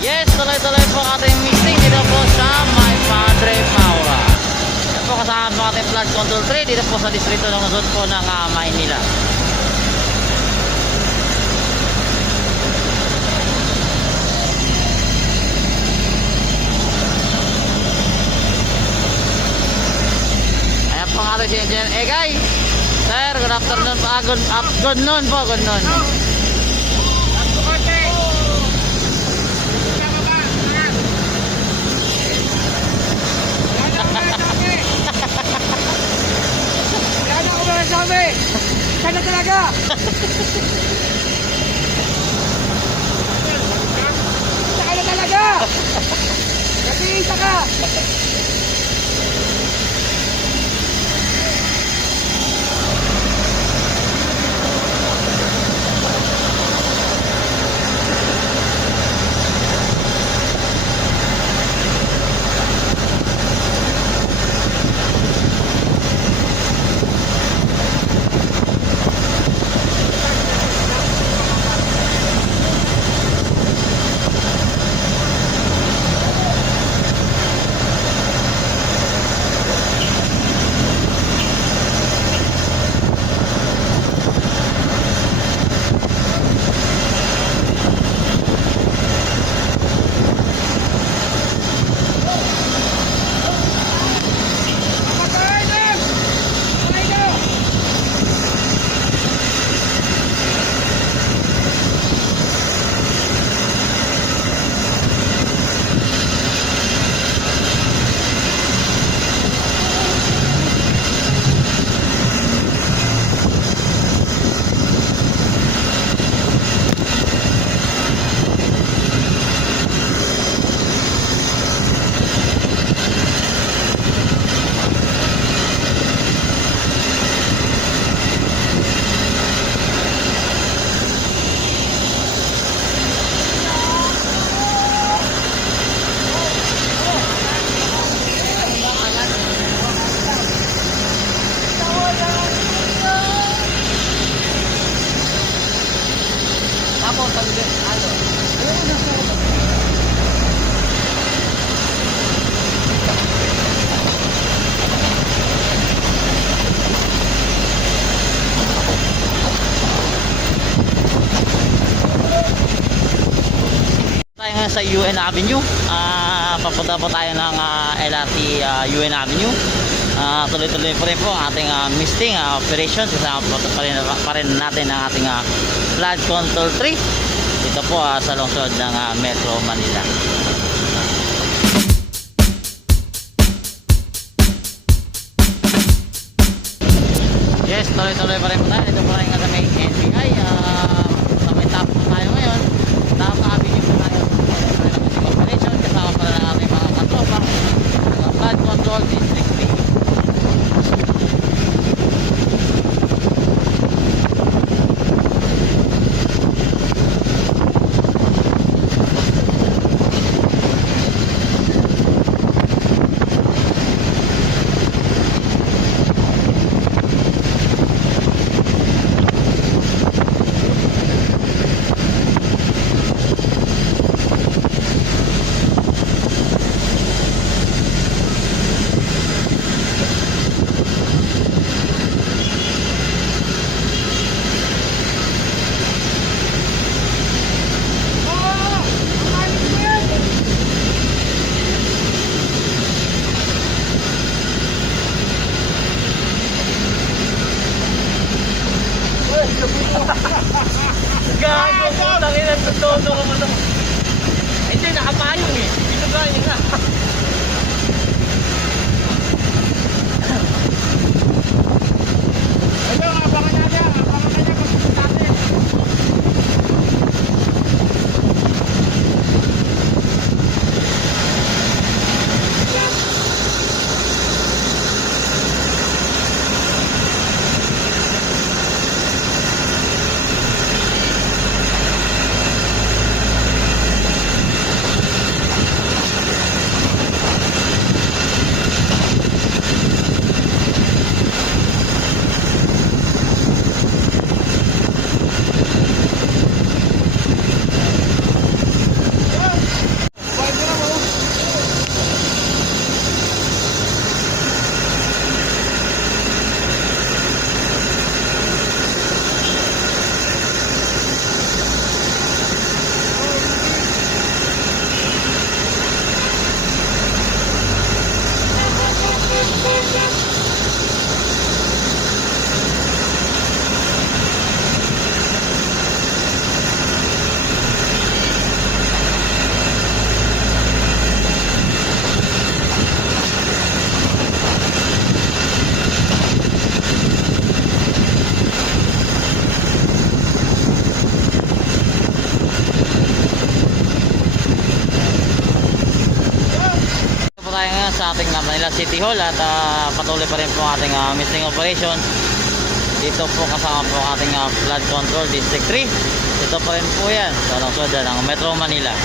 Yes, tuloy-tuloy po ang ating meeting dito po sa My Padre Maura. Yan po kasama po ating flood control 3 dito po sa distrito ng Luzon po ng Maynila. Ayan po ang ating si Engineer Egay. Sir, good afternoon po. Good noon po, good noon. Sabi, sana talaga. Sana talaga. Nag-iisa ka. Tayo ngayon sa UN Avenue. Papunta po tayo ng LRT UN Avenue. Tuloy-tuloy po rin po ang ating misting operation. Kasama po pa rin natin ang ating flood control 3 dito po sa lungsod ng Metro Manila. Yes, tuloy-tuloy pa rin po tayo. Dito po rin nga sa may NBI. Sa may top po tayo ngayon. Top Avenue po tayo. Operation. Kasama pa rin ang ating mga katropa. Flood control district 3. Gago po, tangina, todo ko mo to. Hindi, nakapayong eh. Dito ba yun na? Ito, abangan natin. Abangan natin kung gusto natin. tayo ngayon sa ating Manila City Hall at patuloy pa rin po ang ating misting operation. Dito po kasama po ang ating flood control district 3. Ito pa rin po yan sa lungsod ng Metro Manila.